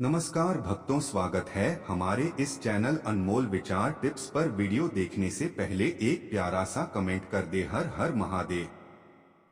नमस्कार भक्तों, स्वागत है हमारे इस चैनल अनमोल विचार टिप्स पर। वीडियो देखने से पहले एक प्यारा सा कमेंट कर दे। हर हर महादेव।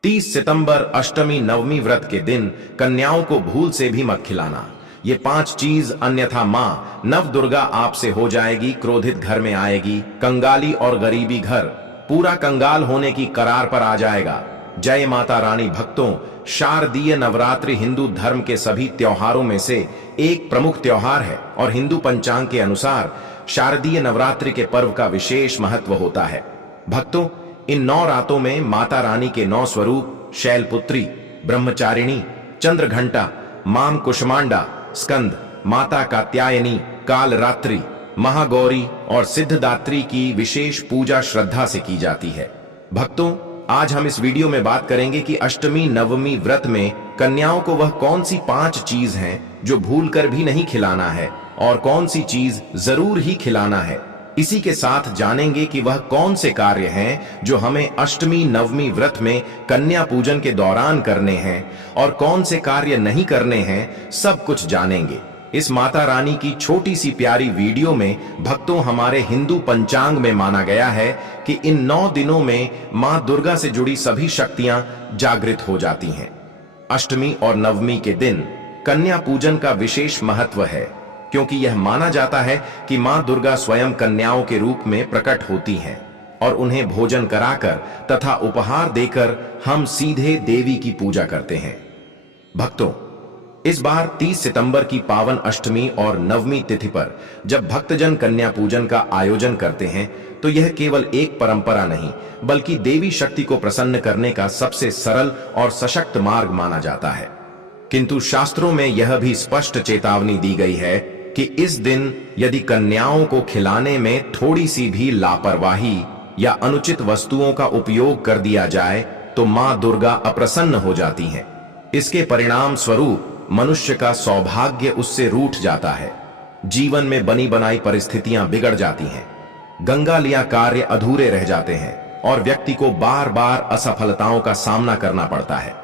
30 सितंबर अष्टमी नवमी व्रत के दिन कन्याओं को भूल से भी मत खिलाना। ये 5 चीज, अन्यथा मां नव दुर्गा आपसे हो जाएगी, क्रोधित घर में आएगी, कंगाली और गरीबी घर पूरा कंगाल होने की करार पर आ जाएगा। जय माता रानी। भक्तों, शारदीय नवरात्रि हिंदू धर्म के सभी त्योहारों में से एक प्रमुख त्योहार है और हिंदू पंचांग के अनुसार शारदीय नवरात्रि के पर्व का विशेष महत्व होता है। भक्तों, इन 9 रातों में माता रानी के 9 स्वरूप शैलपुत्री, ब्रह्मचारिणी, चंद्रघंटा, मां कुष्मांडा, स्कंद, माता कात्यायनी, कालरात्रि, महागौरी और सिद्धदात्री की विशेष पूजा श्रद्धा से की जाती है। भक्तों, आज हम इस वीडियो में बात करेंगे कि अष्टमी नवमी व्रत में कन्याओं को वह कौन सी 5 चीज हैं जो भूलकर भी नहीं खिलाना है और कौन सी चीज जरूर ही खिलाना है। इसी के साथ जानेंगे कि वह कौन से कार्य हैं जो हमें अष्टमी नवमी व्रत में कन्या पूजन के दौरान करने हैं और कौन से कार्य नहीं करने हैं। सब कुछ जानेंगे। इस माता रानी की छोटी सी प्यारी वीडियो में भक्तों, हमारे हिंदू पंचांग में माना गया है कि इन 9 दिनों में मां दुर्गा से जुड़ी सभी शक्तियां जागृत हो जाती हैं। अष्टमी और नवमी के दिन कन्या पूजन का विशेष महत्व है, क्योंकि यह माना जाता है कि मां दुर्गा स्वयं कन्याओं के रूप में प्रकट होती हैं और उन्हें भोजन कराकर तथा उपहार देकर हम सीधे देवी की पूजा करते हैं। भक्तों, इस बार 30 सितंबर की पावन अष्टमी और नवमी तिथि पर जब भक्तजन कन्या पूजन का आयोजन करते हैं तो यह केवल एक परंपरा नहीं, बल्कि देवी शक्ति को प्रसन्न करने का सबसे सरल और सशक्त मार्ग माना जाता है। किंतु शास्त्रों में यह भी स्पष्ट चेतावनी दी गई है कि इस दिन यदि कन्याओं को खिलाने में थोड़ी सी भी लापरवाही या अनुचित वस्तुओं का उपयोग कर दिया जाए तो मां दुर्गा अप्रसन्न हो जाती हैं। इसके परिणाम स्वरूप मनुष्य का सौभाग्य उससे रूठ जाता है, जीवन में बनी बनाई परिस्थितियां बिगड़ जाती हैं, गंगा लिया कार्य अधूरे रह जाते हैं और व्यक्ति को बार बार असफलताओं का सामना करना पड़ता है।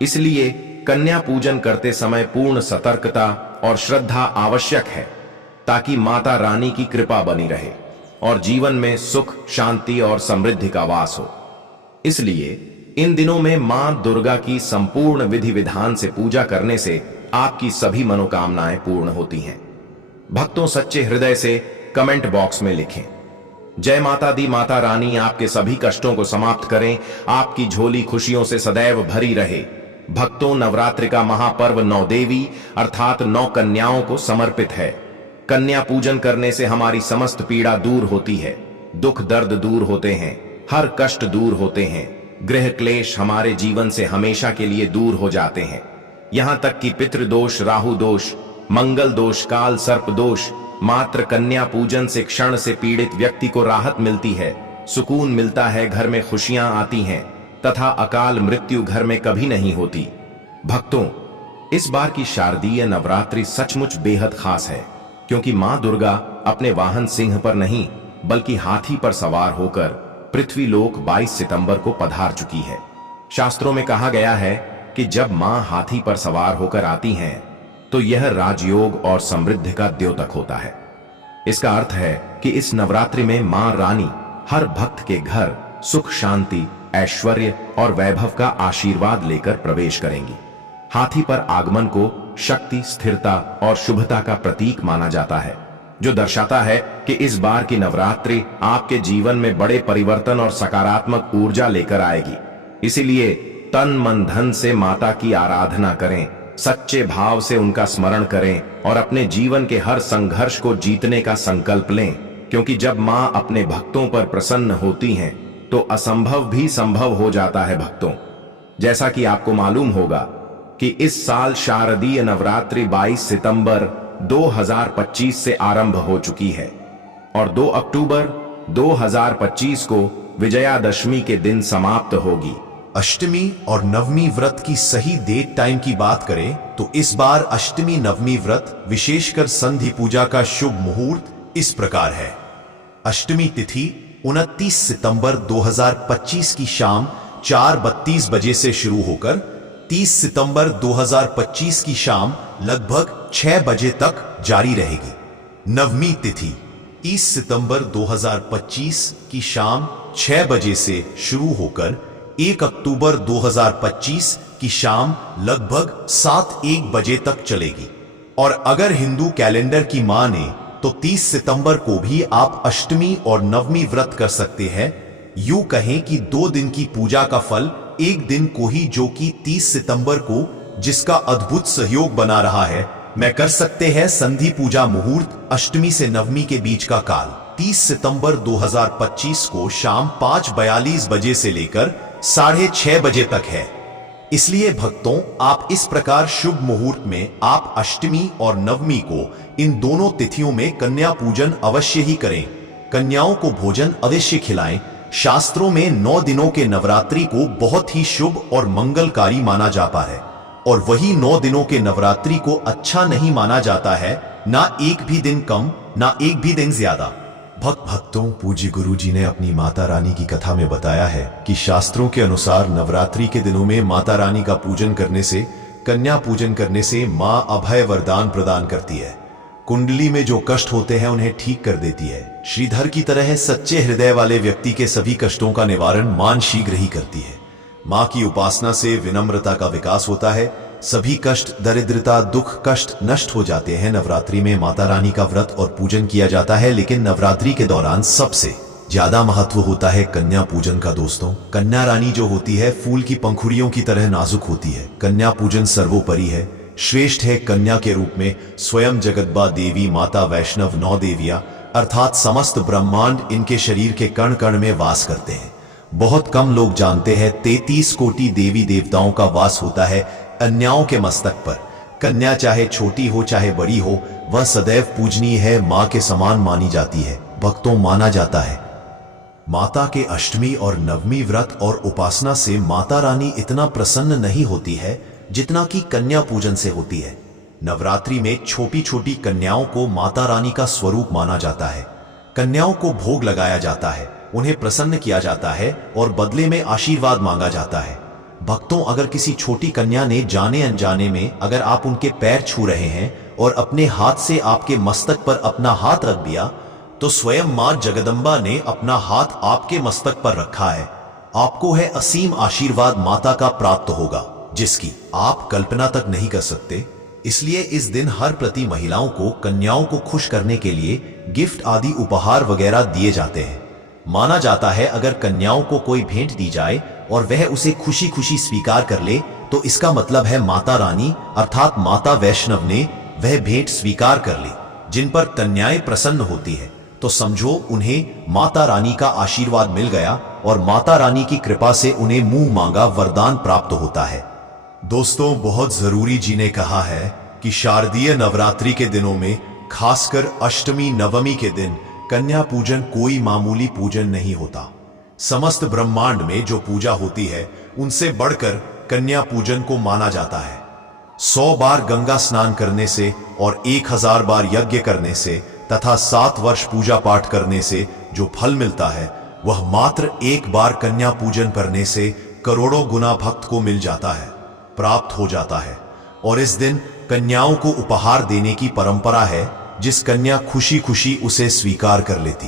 इसलिए कन्या पूजन करते समय पूर्ण सतर्कता और श्रद्धा आवश्यक है, ताकि माता रानी की कृपा बनी रहे और जीवन में सुख, शांति और समृद्धि का वास हो। इसलिए इन दिनों में मां दुर्गा की संपूर्ण विधि विधान से पूजा करने से आपकी सभी मनोकामनाएं पूर्ण होती हैं। भक्तों, सच्चे हृदय से कमेंट बॉक्स में लिखें, जय माता दी। माता रानी आपके सभी कष्टों को समाप्त करें, आपकी झोली खुशियों से सदैव भरी रहे। भक्तों, नवरात्रि का महापर्व 9 देवी अर्थात 9 कन्याओं को समर्पित है। कन्या पूजन करने से हमारी समस्त पीड़ा दूर होती है, दुख दर्द दूर होते हैं, हर कष्ट दूर होते हैं, गृह क्लेश हमारे जीवन से हमेशा के लिए दूर हो जाते हैं। यहां तक कि पितृदोष, राहु दोष, मंगल दोष, काल सर्प दोष, मात्र कन्या पूजन से क्षण से पीड़ित व्यक्ति को राहत मिलती है, सुकून मिलता है, घर में खुशियां आती हैं तथा अकाल मृत्यु घर में कभी नहीं होती। भक्तों, इस बार की शारदीय नवरात्रि सचमुच बेहद खास है, क्योंकि मां दुर्गा अपने वाहन सिंह पर नहीं बल्कि हाथी पर सवार होकर पृथ्वी लोक 22 सितंबर को पधार चुकी है। शास्त्रों में कहा गया है कि जब मां हाथी पर सवार होकर आती हैं तो यह राजयोग और समृद्धि का द्योतक होता है। इसका अर्थ है कि इस नवरात्रि में मां रानी हर भक्त के घर सुख, शांति, ऐश्वर्य और वैभव का आशीर्वाद लेकर प्रवेश करेंगी। हाथी पर आगमन को शक्ति, स्थिरता और शुभता का प्रतीक माना जाता है, जो दर्शाता है कि इस बार की नवरात्रि आपके जीवन में बड़े परिवर्तन और सकारात्मक ऊर्जा लेकर आएगी। इसीलिए तन मन धन से माता की आराधना करें, सच्चे भाव से उनका स्मरण करें और अपने जीवन के हर संघर्ष को जीतने का संकल्प लें, क्योंकि जब मां अपने भक्तों पर प्रसन्न होती हैं तो असंभव भी संभव हो जाता है। भक्तों, जैसा कि आपको मालूम होगा कि इस साल शारदीय नवरात्रि 22 सितंबर 2025 से आरंभ हो चुकी है और 2 अक्टूबर 2025 को विजयादशमी के दिन समाप्त होगी। अष्टमी और नवमी व्रत की सही डेट टाइम की बात करें तो इस बार अष्टमी नवमी व्रत विशेषकर संधि पूजा का शुभ मुहूर्त इस प्रकार है। अष्टमी तिथि 29 सितंबर 2025 की शाम 4:32 बजे से शुरू होकर 30 सितंबर 2025 की शाम लगभग 6 बजे तक जारी रहेगी। नवमी तिथि 30 सितंबर 2025 की शाम 6 बजे से शुरू होकर 1 अक्टूबर 2025 की शाम लगभग 7-1 बजे तक चलेगी। और अगर हिंदू कैलेंडर की माने तो 30 सितंबर को भी आप अष्टमी और नवमी व्रत कर सकते हैं। यूं कहें कि 2 दिन की पूजा का फल एक दिन को ही, जो कि 30 सितंबर को, जिसका अद्भुत सहयोग बना रहा है, मैं कर सकते हैं। संधि पूजा मुहूर्त अष्टमी से नवमी के बीच का काल 30 सितंबर 2025 को शाम 5:42 बजे से लेकर 6:30 बजे तक है। इसलिए भक्तों, आप इस प्रकार शुभ मुहूर्त में आप अष्टमी और नवमी को, इन दोनों तिथियों में कन्या पूजन अवश्य ही करें। कन्याओं को भोजन अवश्य खिलाएं। शास्त्रों में 9 दिनों के नवरात्रि को बहुत ही शुभ और मंगलकारी माना जाता है, और वही 9 दिनों के नवरात्रि को अच्छा नहीं माना जाता है, ना एक भी दिन कम, ना एक भी दिन ज्यादा। भक्तों, पूज्य गुरु जी ने अपनी माता रानी की कथा में बताया है कि शास्त्रों के अनुसार नवरात्रि के दिनों में माता रानी का पूजन करने से, कन्या पूजन करने से मां अभय वरदान प्रदान करती है। कुंडली में जो कष्ट होते हैं उन्हें ठीक कर देती है। श्रीधर की तरह सच्चे हृदय वाले व्यक्ति के सभी कष्टों का निवारण मां शीघ्र ही करती है। मां की उपासना से विनम्रता का विकास होता है। सभी कष्ट, दरिद्रता, दुख, कष्ट नष्ट हो जाते हैं। नवरात्रि में माता रानी का व्रत और पूजन किया जाता है, लेकिन नवरात्रि के दौरान सबसे ज्यादा महत्व होता है कन्या पूजन का। दोस्तों, कन्या रानी जो होती है फूल की पंखुड़ियों की तरह नाजुक होती है। कन्या पूजन सर्वोपरि है, श्रेष्ठ है। कन्या के रूप में स्वयं जगदम्बा देवी, माता वैष्णव, 9 देवियां अर्थात समस्त ब्रह्मांड इनके शरीर के कण कण में वास करते हैं। बहुत कम लोग जानते हैं 33 कोटि देवी देवताओं का वास होता है कन्याओं के मस्तक पर। कन्या चाहे छोटी हो चाहे बड़ी हो, वह सदैव पूजनीय है, मां के समान मानी जाती है। भक्तों, माना जाता है माता के अष्टमी और नवमी व्रत और उपासना से माता रानी इतना प्रसन्न नहीं होती है जितना कि कन्या पूजन से होती है। नवरात्रि में छोटी छोटी कन्याओं को माता रानी का स्वरूप माना जाता है। कन्याओं को भोग लगाया जाता है, उन्हें प्रसन्न किया जाता है और बदले में आशीर्वाद मांगा जाता है। भक्तों, अगर किसी छोटी कन्या ने जाने अनजाने में अगर आप उनके पैर छू रहे हैं और अपने हाथ से आपके मस्तक पर अपना हाथ रख दिया, तो स्वयं मां जगदम्बा ने अपना हाथ आपके मस्तक पर रखा है। आपको है असीम आशीर्वाद माता का प्राप्त होगा, जिसकी आप कल्पना तक नहीं कर सकते। इसलिए इस दिन हर प्रति महिलाओं को, कन्याओं को खुश करने के लिए गिफ्ट आदि उपहार वगैरह दिए जाते हैं। माना जाता है अगर कन्याओं को कोई भेंट दी जाए और वह उसे खुशी खुशी स्वीकार कर ले, तो इसका मतलब है माता रानी अर्थात माता वैष्णव ने वह भेंट स्वीकार कर ली। जिन पर कन्याएं प्रसन्न होती है तो समझो उन्हें माता रानी का आशीर्वाद मिल गया और माता रानी की कृपा से उन्हें मुंह मांगा वरदान प्राप्त होता है। दोस्तों, बहुत जरूरी जी ने कहा है कि शारदीय नवरात्रि के दिनों में, खासकर अष्टमी नवमी के दिन, कन्या पूजन कोई मामूली पूजन नहीं होता। समस्त ब्रह्मांड में जो पूजा होती है उनसे बढ़कर कन्या पूजन को माना जाता है। 100 बार गंगा स्नान करने से और 1000 बार यज्ञ करने से तथा 7 वर्ष पूजा पाठ करने से जो फल मिलता है, वह मात्र एक बार कन्या पूजन करने से करोड़ों गुना भक्त को मिल जाता है, प्राप्त हो जाता है। और इस दिन कन्याओं को उपहार देने की परंपरा है, जिस कन्या खुशी खुशी उसे स्वीकार कर लेती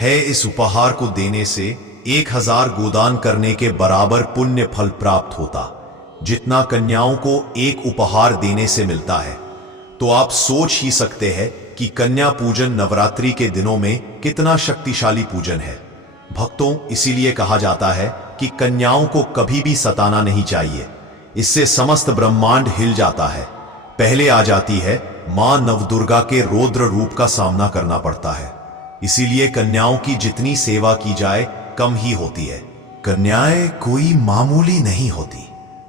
है। इस उपहार को देने से 1000 गोदान करने के बराबर पुण्य फल प्राप्त होता, जितना कन्याओं को एक उपहार देने से मिलता है। तो आप सोच ही सकते हैं कि कन्या पूजन नवरात्रि के दिनों में कितना शक्तिशाली पूजन है। भक्तों, इसीलिए कहा जाता है कि कन्याओं को कभी भी सताना नहीं चाहिए, इससे समस्त ब्रह्मांड हिल जाता है। पहले आ जाती है मां नवदुर्गा के रौद्र रूप का सामना करना पड़ता है। इसीलिए कन्याओं की जितनी सेवा की जाए कम ही होती है। कन्याएं कोई मामूली नहीं होती।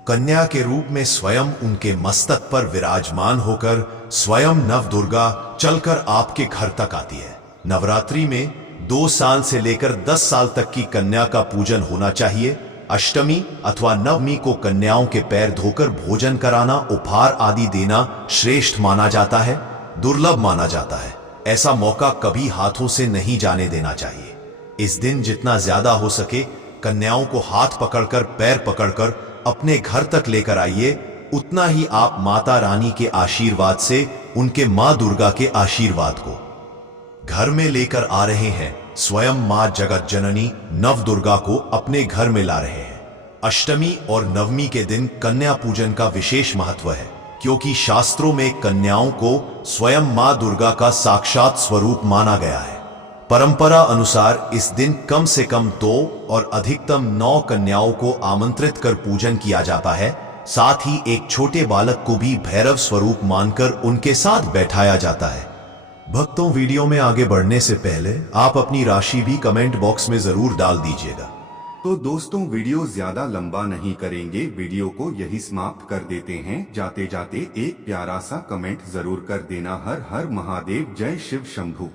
कन्या के रूप में स्वयं उनके मस्तक पर विराजमान होकर स्वयं नवदुर्गा चलकर आपके घर तक आती है। नवरात्रि में 2 साल से लेकर 10 साल तक की कन्या का पूजन होना चाहिए। अष्टमी अथवा नवमी को कन्याओं के पैर धोकर भोजन कराना, उपहार आदि देना श्रेष्ठ माना जाता है, दुर्लभ माना जाता है। ऐसा मौका कभी हाथों से नहीं जाने देना चाहिए। इस दिन जितना ज्यादा हो सके कन्याओं को हाथ पकड़कर, पैर पकड़कर अपने घर तक लेकर आइए, उतना ही आप माता रानी के आशीर्वाद से उनके मां दुर्गा के आशीर्वाद को घर में लेकर आ रहे हैं। स्वयं मां जगत जननी नव दुर्गा को अपने घर में ला रहे हैं। अष्टमी और नवमी के दिन कन्या पूजन का विशेष महत्व है, क्योंकि शास्त्रों में कन्याओं को स्वयं मां दुर्गा का साक्षात स्वरूप माना गया है। परंपरा अनुसार इस दिन कम से कम 2 और अधिकतम 9 कन्याओं को आमंत्रित कर पूजन किया जाता है। साथ ही एक छोटे बालक को भी भैरव स्वरूप मानकर उनके साथ बैठाया जाता है। भक्तों, वीडियो में आगे बढ़ने से पहले आप अपनी राशि भी कमेंट बॉक्स में जरूर डाल दीजिएगा। तो दोस्तों, वीडियो ज्यादा लंबा नहीं करेंगे, वीडियो को यही समाप्त कर देते हैं। जाते जाते एक प्यारा सा कमेंट जरूर कर देना। हर हर महादेव, जय शिव शंभू।